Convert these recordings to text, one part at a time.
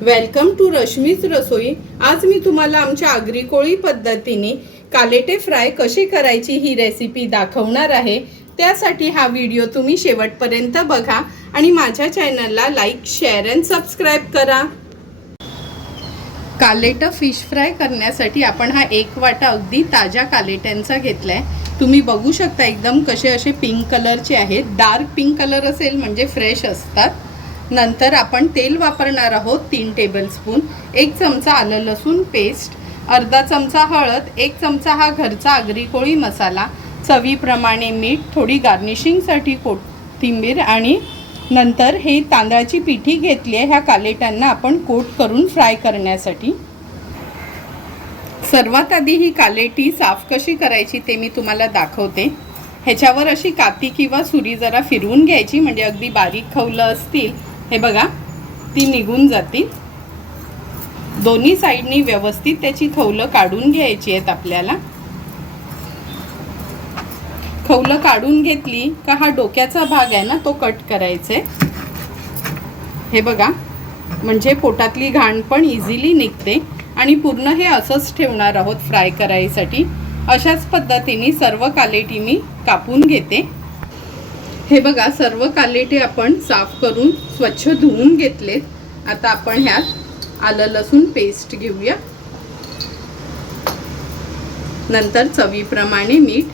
Welcome to रश्मीच रसोई आज मी तुम्हाला आमच्या आगरी कोळी पद्धतीने कालेटे फ्राय कशी करायची ही रेसिपी दाखवणार आहे. त्यासाठी हा व्हिडिओ तुम्ही शेवटपर्यंत बघा आणि माझ्या चॅनलला लाईक शेअर अँड सबस्क्राईब करा. कालेट फिश फ्राय करण्यासाठी आपण हा एक वाटा अगदी ताज्या कालेट्यांचा घेतलाय. तुम्ही बघू शकता एकदम कसे असे पिंक कलरचे आहेत. डार्क पिंक कलर असेल म्हणजे फ्रेश असतात. नंतर आपण तेल वापरणार आहोत तीन टेबलस्पून एक चमचा आलं लसूण पेस्ट अर्धा चमचा हळद एक चमचा हा घरचा आगरी कोळी मसाला चवीप्रमाणे मीठ थोडी गार्निशिंगसाठी कोथिंबीर आणि नंतर हे तांदळाची पिठी घेतली आहे ह्या कालेटांना आपण कोट करून फ्राय करण्यासाठी. सर्वात आधी ही कालेटी साफ कशी करायची ते मी तुम्हाला दाखवते. ह्याच्यावर अशी काती किंवा सुरी जरा फिरवून घ्यायची म्हणजे अगदी बारीक खवलं असतील हे बघा ती निघून जातील दोन्ही साईडनी व्यवस्थित त्याची खवलं काढून घ्यायची आहेत आपल्याला. खवलं काढून घेतली का हा डोक्याचा भाग आहे ना तो कट करायचा. आहे हे बघा म्हणजे पोटातली घाण पण इझिली निघते आणि पूर्ण हे असंच ठेवणार आहोत फ्राय करायसाठी. अशाच पद्धतीने सर्व कालेटी मी कापून घेते. हे बघा सर्व कालेटे आपण साफ करून स्वच्छ धुवून घेतलेत. आता आपण ह्यात आलं लसूण पेस्ट घेऊया. नंतर चवीप्रमाणे मीठ.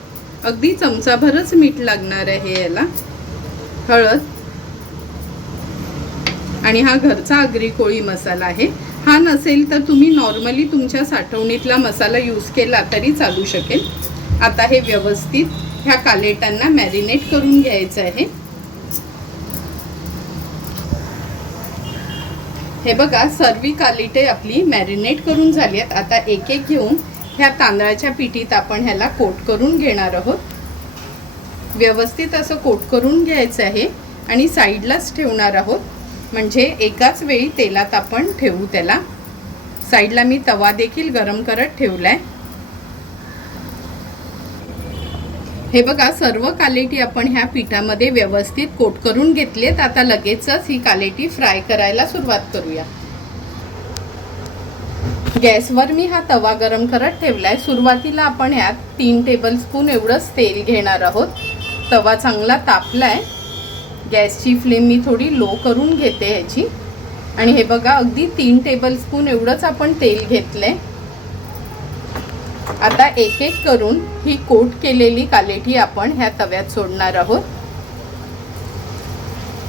अगदी चमचाभरच मीठ लागणार आहे याला. हळद. आणि हा घरचा आगरी कोळी मसाला आहे. हा नसेल तर तुम्ही नॉर्मली तुमच्या साठवणीतला मसाला यूज केला तरी चालू शकेल. आता हे व्यवस्थित ह्या कालेटांना मॅरिनेट करून घ्यायचं आहे. हे बघा सर्वी कालिटे आपली मॅरिनेट करून झाली आहेत. आता एक एक घेऊन ह्या तांदळाच्या पिठीत आपण ह्याला कोट करून घेणार आहोत. व्यवस्थित असं कोट करून घ्यायचं आहे आणि साईडलाच ठेवणार आहोत. म्हणजे एकाच वेळी तेलात आपण ठेवू त्याला. साईडला मी तवा देखील गरम करत ठेवला आहे हे बघा सर्व कालेटी आपण ह्या पिठामध्ये व्यवस्थित कोट करून घेतलेत. आता लगेचच ही कालेटी फ्राय करायला सुरुवात करूया. गॅसवर मी हा तवा गरम करत ठेवलाय. सुरुवातीला आपण यात तीन टेबलस्पून एवढंच तेल घेणार आहोत. तवा चांगला तापलाय. गॅसची फ्लेम मी थोडी लो करून घेते ह्याची. आणि हे बघा अगदी तीन टेबलस्पून एवढंच आपण तेल घेतलंय. आता एक एक करून ही कोट केलेली कालेठी आपण ह्या तव्यात सोडणार आहोत.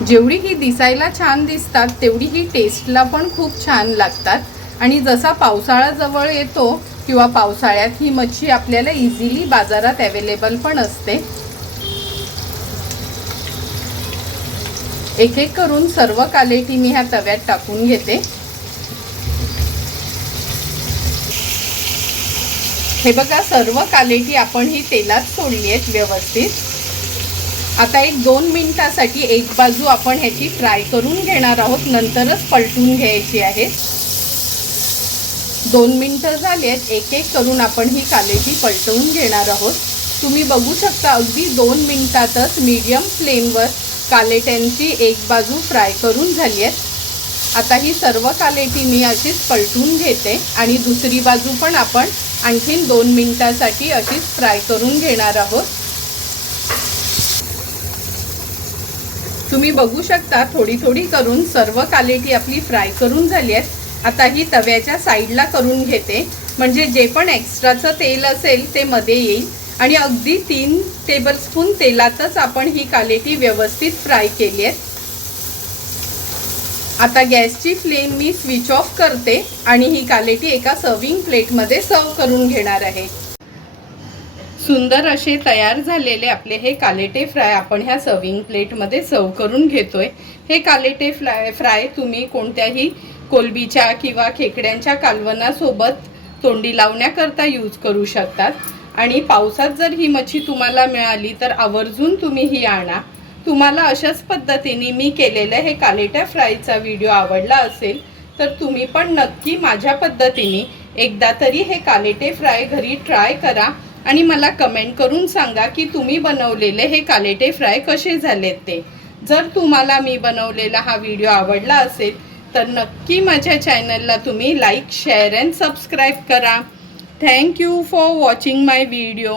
जेवढी ही दिसायला छान दिसतात तेवढी ही टेस्टला पण खूप छान लागतात. आणि जसा पावसाळा जवळ येतो किंवा पावसाळ्यात ही मच्छी आपल्याला इझिली बाजारात अवेलेबल पण असते. एक एक करून सर्व कालेठी मी ह्या तव्यात टाकून घेते. हे बघा सर्व कालेटी आपण ही तेलात सोडली आहेत व्यवस्थित. आता एक दोन मिनटासाठी एक बाजू आपण ह्याची फ्राय करून घेणार आहोत. नंतरच पलटून घ्यायची आहे. दोन मिनटं झाली आहेत. एक एक करून आपण ही कालेटी पलटवून घेणार आहोत. तुम्ही बघू शकता अगदी दोन मिनटातच मीडियम फ्लेमवर कालेट्यांची एक बाजू फ्राय करून झाली आहेत. आता ही सर्व कालेटी मी अशीच पलटून घेते. आणि दुसरी बाजू पण आपण आणखीन दोन मिनटासाठी अशीच फ्राय करून घेणार आहोत. तुम्ही बघू शकता थोडी थोडी करून सर्व कालेटी आपली फ्राय करून झाली आहेत. आता ही तव्याच्या साईडला करून घेते. म्हणजे जे पण एक्स्ट्राचं तेल असेल ते मध्ये येईल. आणि अगदी तीन टेबलस्पून तेलातच आपण ही कालेटी व्यवस्थित फ्राय केली आहे. आता गॅसची फ्लेम मी स्विच ऑफ करते आणि ही कालेटी एका सर्विंग प्लेटमध्ये सर्व करून घेणार आहे. सुंदर असे तयार झालेले आपले हे कालेटे फ्राय आपण ह्या सर्विंग प्लेटमध्ये सर्व करून घेतोय. हे कालेटे फ्राय फ्राय तुम्ही कोणत्याही कोलबीच्या किंवा खेकड्यांच्या कालवनासोबत तोंडी लावण्याकरता यूज करू शकतात. आणि पावसात जर ही मच्छी तुम्हाला मिळाली तर आवर्जून तुम्ही ही आणा. तुम्हाला अशाच पद्धतीने मी केलेलं हे कालेट्या फ्रायचा व्हिडिओ आवडला असेल तर तुम्ही पण नक्की माझ्या पद्धतीने एकदा तरी हे कालेटे फ्राय घरी ट्राय करा आणि मला कमेंट करून सांगा की तुम्ही बनवलेले हे कालेटे फ्राय कसे झालेत ते. जर तुम्हाला मी बनवलेला हा व्हिडिओ आवडला असेल तर नक्की माझ्या चॅनलला तुम्ही लाईक शेअर अँड सबस्क्राईब करा. Thank you for watching my video.